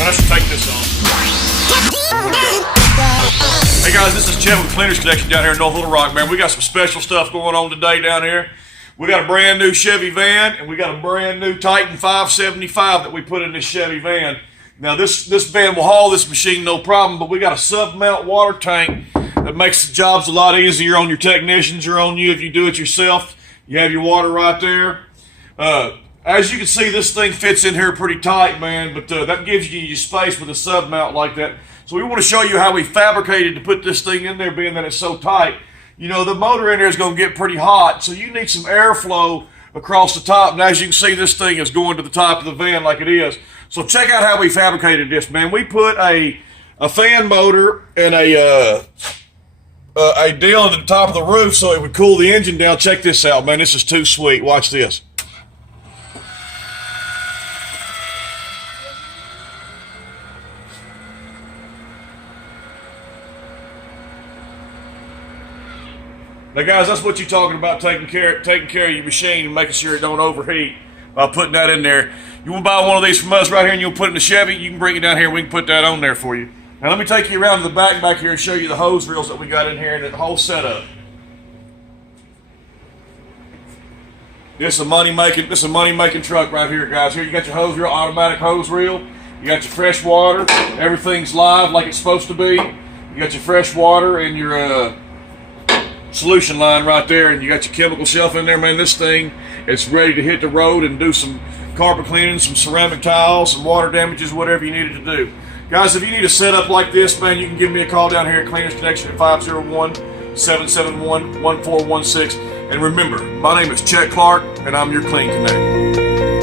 I should take this off. Hey guys, this is Chet with Cleaners Connection down here in North Little Rock, man. We got some special stuff going on today down here. We got a brand new Chevy van, and we got a brand new Titan 575 that we put in this Chevy van. Now this van will haul this machine no problem, but we got a sub-mount water tank that makes the jobs a lot easier on your technicians or on you if you do it yourself. You have your water right there. As you can see, this thing fits in here pretty tight, man, but that gives you your space with a sub-mount like that. So we want to show you how we fabricated to put this thing in there, being that it's so tight. You know, the motor in there is going to get pretty hot, so you need some airflow across the top. And as you can see, this thing is going to the top of the van like it is. So check out how we fabricated this, man. We put a fan motor and a deal at the top of the roof so it would cool the engine down. Check this out, man. This is too sweet. Watch this. Now guys, that's what you're talking about, taking care of your machine and making sure it don't overheat by putting that in there. You want to buy one of these from us right here and you'll put it in the Chevy, you can bring it down here and we can put that on there for you. Now let me take you around to the back here and show you the hose reels that we got in here and the whole setup. This is a money-making truck right here, guys. Here you got your hose reel, automatic hose reel. You got your fresh water. Everything's live like it's supposed to be. You got your fresh water and your solution line right there, and you got your chemical shelf in there, man. This thing is ready to hit the road and do some carpet cleaning, some ceramic tiles, some water damages, whatever you need it to do. Guys, if you need a setup like this, man, you can give me a call down here at Cleaners Connection at 501-771-1416. And remember, my name is Chet Clark, and I'm your Clean Connect.